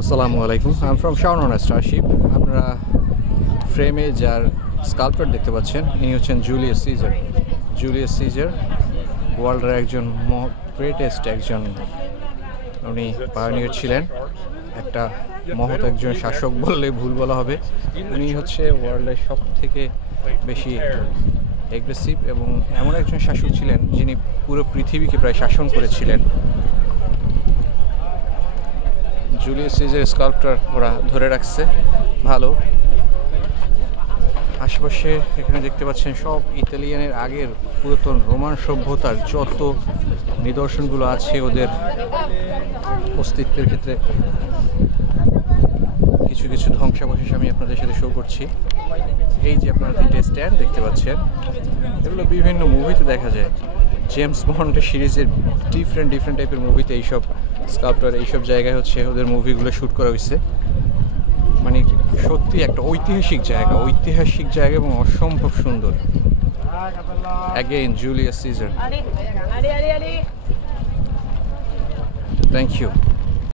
আসসালামু আলাইকুম। I am from Shaon on Starship. আপনারা ফ্রেমে যার স্কাল্পচার দেখতে পাচ্ছেন, ইনি হচ্ছেন জুলিয়াস সিজার। জুলিয়াস সিজার ওয়ার্ল্ডের একজন গ্রেটেস্ট একজন, উনি পায়োনিয়ার ছিলেন, একটা মহৎ একজন শাসক বললে ভুল বলা হবে। উনি হচ্ছে ওয়ার্ল্ডের সব থেকে বেশি এগ্রেসিভ এবং এমন একজন শাসক ছিলেন যিনি পুরো পৃথিবীকে প্রায় শাসন করেছিলেন। জুলিয়াস সিজার স্কাল্পচার ওরা ধরে রাখছে ভালো। আশেপাশে এখানে দেখতে পাচ্ছেন সব ইতালিয়ানের আগের পুরাতন রোমান সভ্যতার যত নিদর্শনগুলো আছে ওদের অস্তিত্বের ক্ষেত্রে কিছু কিছু ধ্বংসাবশেষ আমি আপনাদের সাথে শো করছি। এই যে আপনারা তিনটে স্ট্যান্ড দেখতে পাচ্ছেন, এগুলো বিভিন্ন মুভিতে দেখা যায়। জেমস বন্ডের সিরিজের ডিফারেন্ট টাইপের মুভিতে এইসব স্কাল্পচার এইসব জায়গায় হচ্ছে ওদের মুভিগুলো শ্যুট করা হয়েছে। মানে সত্যি একটা ঐতিহাসিক জায়গা এবং অসম্ভব সুন্দর। Again Julius Caesar. Thank you.